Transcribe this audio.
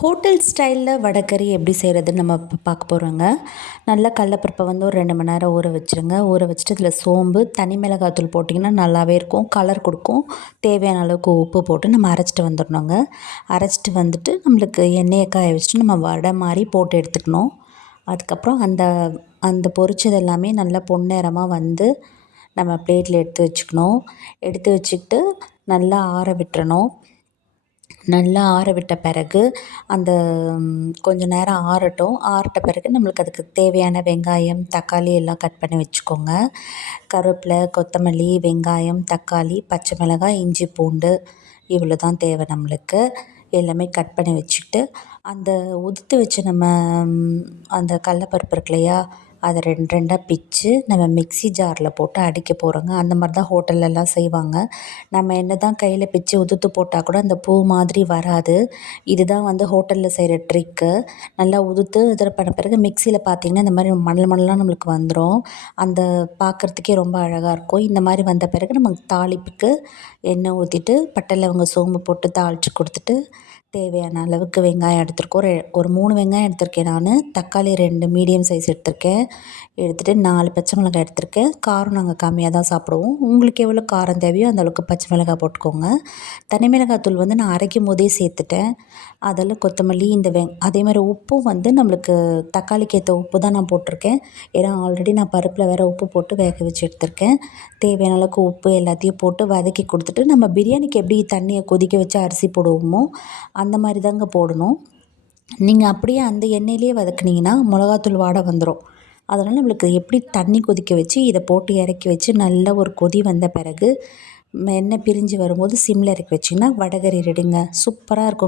Hotel ஸ்டைலில் வடைக்கறி எப்படி செய்கிறதுன்னு நம்ம இப்போ பார்க்க போகிறோங்க. நல்லா கடலப்பருப்பை வந்து ஒரு 2 மணி நேரம் ஊற வச்சுருங்க. ஊற வச்சுட்டு இதில் சோம்பு, தனி மிளகாத்தூள் போட்டிங்கன்னா நல்லாவே இருக்கும். கலர் கொடுக்கும். தேவையான அளவுக்கு உப்பு போட்டு நம்ம அரைச்சிட்டு வந்துடணுங்க. அரைச்சிட்டு வந்துட்டு நம்மளுக்கு எண்ணெயை காய வச்சுட்டு நம்ம வடை மாதிரி போட்டு எடுத்துக்கணும். அதுக்கப்புறம் அந்த அந்த பொரிச்சது எல்லாமே நல்லா பொன்னிறமாக வந்து நம்ம பிளேட்டில் எடுத்து வச்சுக்கணும். எடுத்து வச்சுக்கிட்டு நல்லா ஆற விட்டுறணும். நல்லா ஆற விட்ட பிறகு அந்த கொஞ்சம் நேரம் ஆறட்டும். ஆறிட்ட பிறகு நம்மளுக்கு அதுக்கு தேவையான வெங்காயம், தக்காளி எல்லாம் கட் பண்ணி வச்சுக்கோங்க. கருவேப்பிலை, கொத்தமல்லி, வெங்காயம், தக்காளி, பச்சை மிளகாய், இஞ்சி, பூண்டு இவ்வளோ தான் தேவை நம்மளுக்கு. எல்லாமே கட் பண்ணி வச்சுக்கிட்டு அந்த உதுத்து வச்சு நம்ம அந்த கடலப்பருப்பு இருக்கு இல்லையா, அதை 2 2ஆக பிச்சு நம்ம மிக்ஸி ஜாரில் போட்டு அடிக்க போகிறோங்க. அந்த மாதிரி தான் ஹோட்டல்லலாம் செய்வாங்க. நம்ம என்ன தான் கையில் பிச்சு உதுத்து போட்டால் கூட அந்த பூ மாதிரி வராது. இதுதான் வந்து ஹோட்டலில் செய்கிற ட்ரிக்கு. நல்லா உதுத்து இதில் பண்ண பிறகு மிக்ஸியில் பார்த்திங்கன்னா இந்த மாதிரி மணல் மணலாக நம்மளுக்கு வந்துடும். அந்த பார்க்குறதுக்கே ரொம்ப அழகாக இருக்கும். இந்த மாதிரி வந்த பிறகு நம்ம தாளிப்புக்கு எண்ணெய் ஊற்றிட்டு பட்டை, லவங்கம், சோம்பு போட்டு தாளித்து கொடுத்துட்டு தேவையான அளவுக்கு வெங்காயம் எடுத்துருக்கோம். ஒரு 3 வெங்காயம் எடுத்திருக்கேன் நான். தக்காளி 2 மீடியம் சைஸ் எடுத்திருக்கேன். எடுத்துகிட்டு 4 பச்சை மிளகாய் எடுத்திருக்கேன். காரம் நாங்கள் கம்மியாக தான் சாப்பிடுவோம். உங்களுக்கு எவ்வளோ காரம் தேவையோ அந்த அளவுக்கு பச்சை மிளகாய் போட்டுக்கோங்க. தனி மிளகாத்தூள் வந்து நான் அரைக்கும் போதே சேர்த்துட்டேன். அதெல்லாம் கொத்தமல்லி இந்த அதேமாதிரி உப்பும் வந்து நம்மளுக்கு தக்காளிக்கு ஏற்ற உப்பு தான் நான் போட்டிருக்கேன். ஏன்னா ஆல்ரெடி நான் பருப்பில் வேறு உப்பு போட்டு வேக வச்சு எடுத்திருக்கேன். தேவையான அளவுக்கு உப்பு எல்லாத்தையும் போட்டு வதக்கி கொடுத்துட்டு நம்ம பிரியாணிக்கு எப்படி தண்ணியை கொதிக்க வச்சு அரிசி போடுவோமோ அந்த மாதிரி தாங்க போடணும். நீங்கள் அப்படியே அந்த எண்ணெயிலே வதக்குனீங்கன்னா மிளகாத்தூள் வாடை வந்துடும். அதனால் நம்மளுக்கு எப்படி தண்ணி கொதிக்க வச்சு இதை போட்டு இறக்கி வச்சு நல்ல ஒரு கொதி வந்த பிறகு எண்ணெய் பிரிஞ்சு வரும்போது சிம்மில் இறக்கி வச்சிங்கன்னா வடைகறி ரெடிங்க. சூப்பராக இருக்கும்.